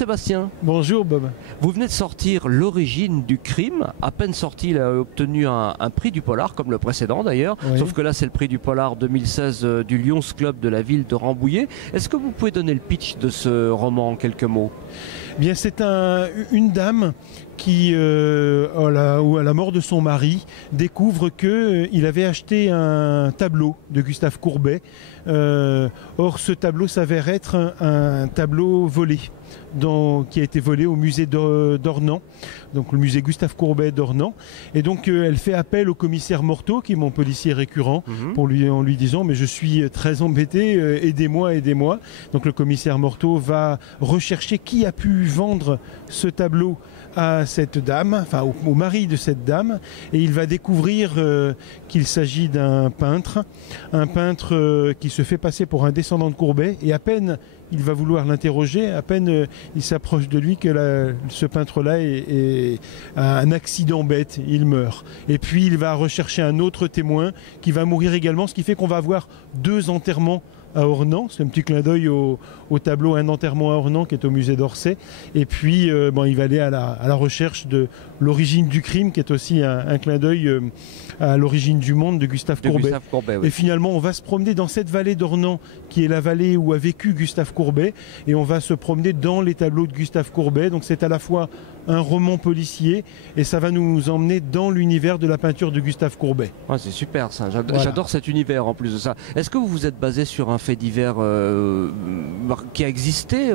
Sébastien. Bonjour Bob. Vous venez de sortir L'origine du crime. À peine sorti, il a obtenu un prix du polar, comme le précédent d'ailleurs. Oui. Sauf que là, c'est le prix du polar 2016 du Lions Club de la ville de Rambouillet. Est-ce que vous pouvez donner le pitch de ce roman en quelques mots? Bien, c'est une dame qui, à la mort de son mari, découvre qu'il avait acheté un tableau de Gustave Courbet. Or, ce tableau s'avère être un tableau volé, qui a été volé au musée d'Ornans, donc le musée Gustave Courbet d'Ornans. Et donc, elle fait appel au commissaire Morteau, qui est mon policier récurrent, en lui disant « mais je suis très embêté, aidez-moi, aidez-moi ». Donc le commissaire Morteau va rechercher qui a pu vendre ce tableau à cette dame, enfin au mari de cette dame, et il va découvrir qu'il s'agit d'un peintre, qui se fait passer pour un descendant de Courbet, et à peine il va vouloir l'interroger, à peine il s'approche de lui que ce peintre-là a un accident bête, il meurt. Et puis il va rechercher un autre témoin qui va mourir également, ce qui fait qu'on va avoir 2 enterrements à Ornans. C'est un petit clin d'œil au tableau Un enterrement à Ornans qui est au musée d'Orsay. Et puis il va aller à la recherche de L'origine du crime, qui est aussi un clin d'œil à L'origine du monde de Gustave Courbet. Oui. Et finalement, on va se promener dans cette vallée d'Ornans, qui est la vallée où a vécu Gustave Courbet, et on va se promener dans les tableaux de Gustave Courbet. Donc c'est à la fois un roman policier, et ça va nous emmener dans l'univers de la peinture de Gustave Courbet. Ouais, c'est super ça, j'adore cet univers en plus de ça. Est-ce que vous vous êtes basé sur un fait divers qui a existé,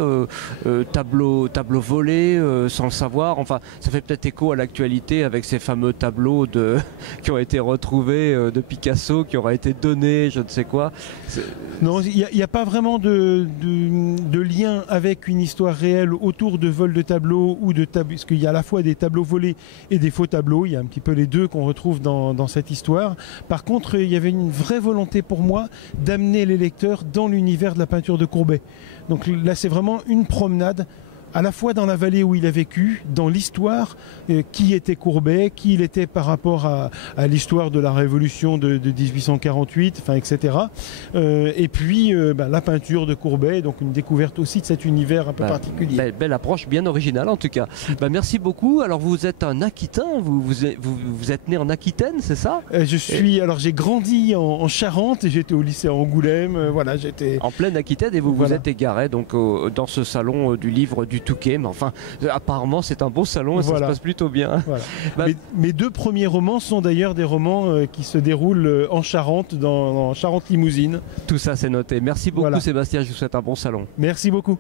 tableau volé sans le savoir? Enfin, ça fait peut-être écho à l'actualité avec ces fameux tableaux qui ont été retrouvés de Picasso, qui auraient été donnés, je ne sais quoi. Non, il n'y a pas vraiment de lien avec une histoire réelle autour de vol de tableaux ou de tableaux, parce qu'il y a à la fois des tableaux volés et des faux tableaux. Il y a un petit peu les deux qu'on retrouve dans cette histoire. Par contre, il y avait une vraie volonté pour moi d'amener les lecteurs dans l'univers de la peinture de Courbet. Donc là, c'est vraiment une promenade, à la fois dans la vallée où il a vécu, dans l'histoire, qui était Courbet, qui il était par rapport à l'histoire de la Révolution de 1848, enfin, etc. Et puis la peinture de Courbet, donc une découverte aussi de cet univers un peu particulier. Belle approche, bien originale en tout cas. Merci beaucoup. Alors vous êtes un Aquitain, vous êtes né en Aquitaine, c'est ça? Alors j'ai grandi en Charente, et j'étais au lycée à Angoulême, voilà, j'étais... En pleine Aquitaine, et vous êtes égaré donc, dans ce salon du livre du Touquet, mais enfin, apparemment c'est un beau salon et ça se passe plutôt bien. Voilà. Mes 2 premiers romans sont d'ailleurs des romans qui se déroulent en Charente, dans Charente-Limousine. Tout ça c'est noté. Merci beaucoup Sébastien, je vous souhaite un bon salon. Merci beaucoup.